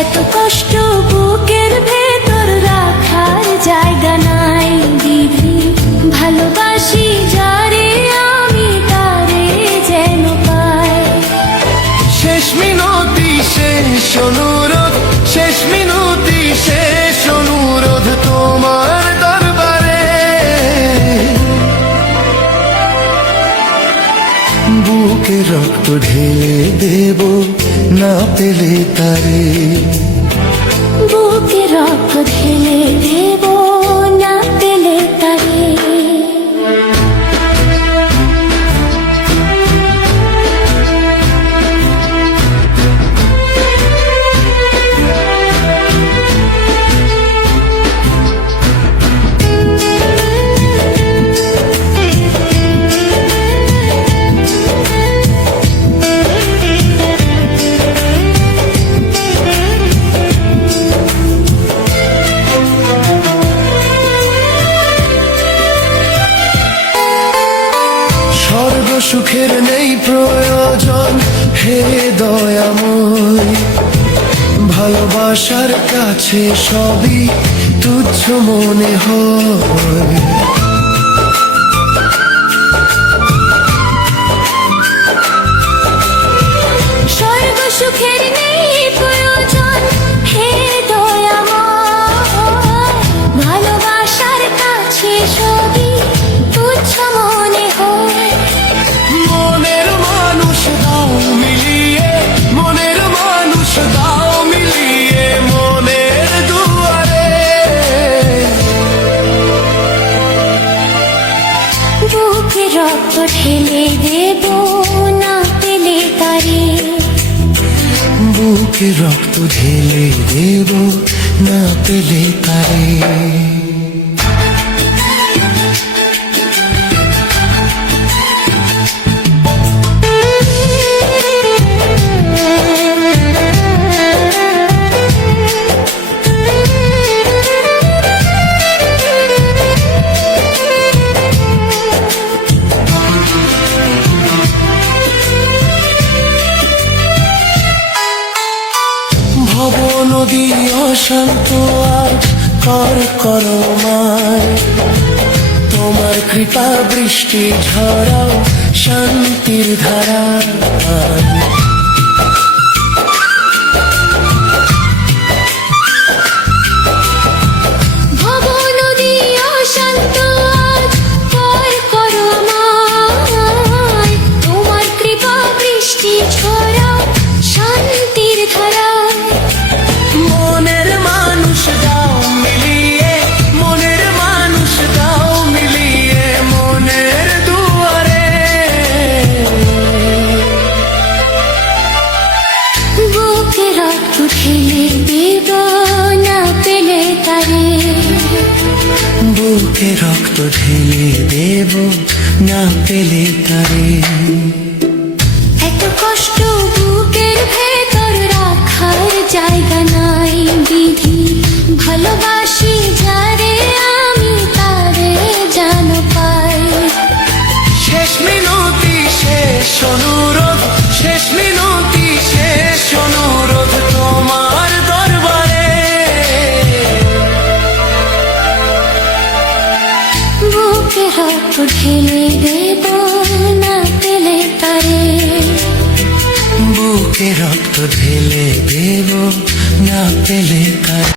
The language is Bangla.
এত কষ্ট বুকের ভেতর রাখার জায়গা নাই দিদি, ভালোবাসি যারে আমি তারে যেন পাই। শেষ মিনতি শেষ অনুরোধ, শেষ মিনতি শেষ অনুরোধ তোমার দরবারে। বুকে রক্ত ঢেলে দেব না পেলে তারে, বুকে রক্ত ঢেলে দেব না পেলে তারে। সুখের নেই প্রয়োজন হে দয়াময়, ভালোবাসার কাছে সবই তুচ্ছ মনে হয়। স্বর্গ সুখের নেই প্রয়োজন হে দয়াময়, ভালোবাসার কাছে সবই তুচ্ছ মনে হয়। মনের মানুষ দাও মিলিয়ে, মনের মানুষ দাও মিলিয়ে মনের দুয়ারে। বুকে রক্ত ঢেলে দেব না পেলে তারে, বুকে রক্ত ঢেলে দেব না পেলে তারে। ভব নদী অশান্ত আজ কর করমায়, তোমার কৃপা বৃষ্টি ঝরাও শান্তির ধারা। মনের মানুষ দাও মিলিয়ে, মনের মানুষ দাও মিলিয়ে মনের দুয়ারে। বুকে রক্ত ঢেলে দেব না পেলে তারে, বুকে রক্ত ঢেলে দেব না পেলে তারে। এত কষ্ট বুকের ভেতর রাখার জায়গা নাই বিধি, ভালোবাসি যারে আমি তারে যেন পাই। শেষ মিনতি শেষ অনুরোধ, শেষ মিনতি শেষ অনুরোধ তোমার দরবারে। বুকে রক্ত ঢেলে দেব না পেলে তারে, বুকে রক্ত ঢেলে দেব না পেলে তারে।